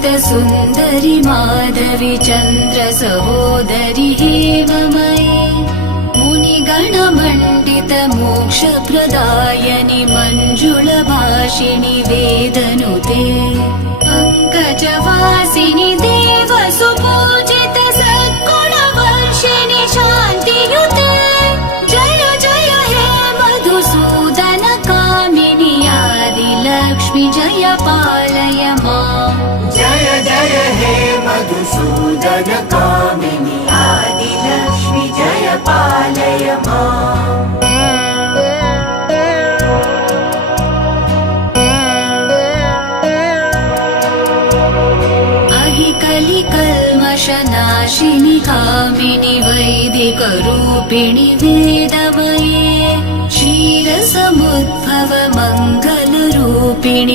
सुन्दरि माधवी चन्द्र सहोदरि हेममयी मुनिगणमण्डित मोक्षप्रदायनि मञ्जुलभाषिणि वेदनुते पङ्कजवासिनि देवसुपूजित सद्गुणवर्षिणि शान्तियुते जय जय हे मधुसूदन कामिनि आदिलक्ष्मि जय पालय माम् जय जय हे मधुसूदन कामिनि आदिलक्ष्मि जय पालय माम् कलिकल्मषनाशिनि कामिनि वैदिकरूपिणि वेदमये क्षीरसमुद्भव मङ्गलरूपिणि